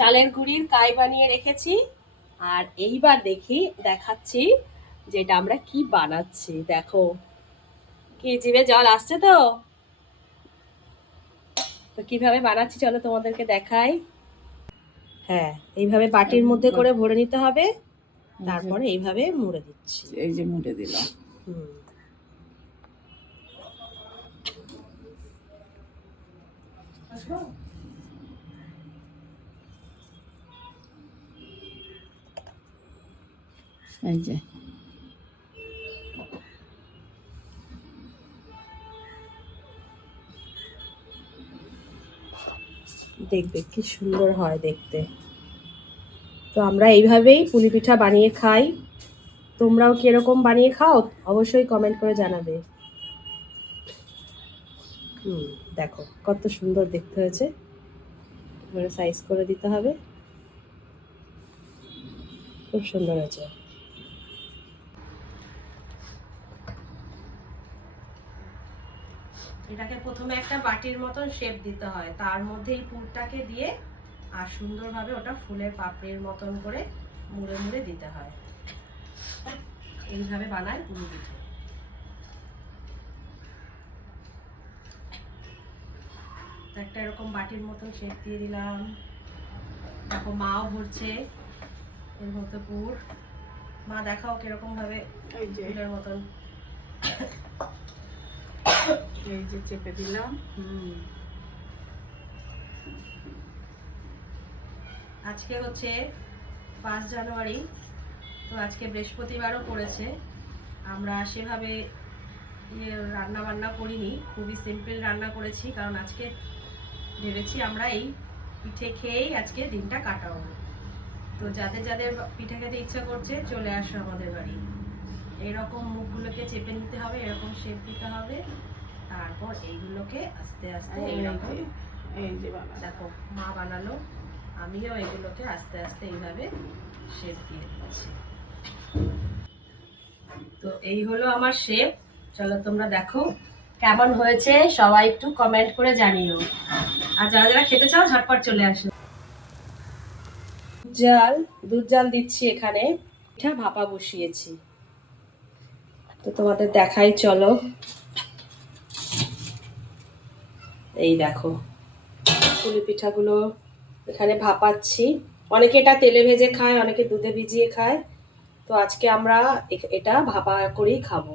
চালের গুঁড়ির কাই বানিয়ে রেখেছি। আর এইবার দেখাচ্ছি যে এটা আমরা কি বানাচ্ছি। দেখো, কি জিভে জল আসছে তো। তো কিভাবে বানাচ্ছি চলো তোমাদেরকে দেখাই। হ্যাঁ, এইভাবে বাটির মধ্যে করে ভরে নিতে হবে, তারপরে এইভাবে মুড়ে দিচ্ছি। এই যে মুড়ে দিলাম। এই যে দেখবে কি সুন্দর হয় দেখতে। তো আমরা এইভাবেই পুলি পিঠা বানিয়ে খাই। তোমরাও কি এরকম বানিয়ে খাও? অবশ্যই কমেন্ট করে জানাবে। দেখো কত সুন্দর দেখতে হয়েছে। এবারে সাইজ করে দিতে হবে। খুব সুন্দর হয়েছে। এটাকে প্রথমে একটা বাটির মতন শেপ দিতে হয়, তার মধ্যে এই পুরটাকে দিয়ে আর সুন্দরভাবে ওটা ফুলের পাপড়ির মতন করে মুড়ে মুড়ে দিতে হয়। এইভাবে বানায় পুলি পিঠে। একটা এরকম বাটির মতন শেপ দিয়ে দিলাম। দেখো মাও ভরছে এর মতো পুর। মা দেখাও কিরকম ভাবে ফুলের মতন। এই যে চেপে দিলাম। আজকে হচ্ছে 5 জানুয়ারি। তো আজকে বৃহস্পতিবারও পড়েছে। আমরা সেভাবে রান্না বান্না করিনি, খুবই সিম্পল রান্না করেছি, কারণ আজকে ভেবেছি আমরা এই পিঠে খেয়েই আজকে দিনটা কাটাবো। তো যাদের যাদের পিঠে খেতে ইচ্ছা করছে চলে আসো আমাদের বাড়ি। এইরকম মুখগুলোকে চেপে নিতে হবে, এরকম শেপ দিতে হবে, তারপর এইগুলোকে আস্তে আস্তে এইরকম। এই যে দেখো মা বানালো, আমিও এগুলোকে আস্তে আস্তে এইভাবে শেপ দিয়ে দিচ্ছি। তো এই হলো আমার শেপ। চলো তোমরা দেখো কেমন হয়েছে, সবাই একটু কমেন্ট করে জানিও। আর যারা যারা খেতে চাও ঝটপট চলে আসো। দুধ জাল দিচ্ছি এখানে। পিঠা ভাপা বসিয়েছি, তো তোমাদের দেখাই চলো। এই দেখো পুলি পিঠাগুলো এখানে ভাপাচ্ছি। অনেকে এটা তেলে ভেজে খায়, অনেকে দুধে ভিজিয়ে খায়। তো আজকে আমরা এটা ভাপা করেই খাবো।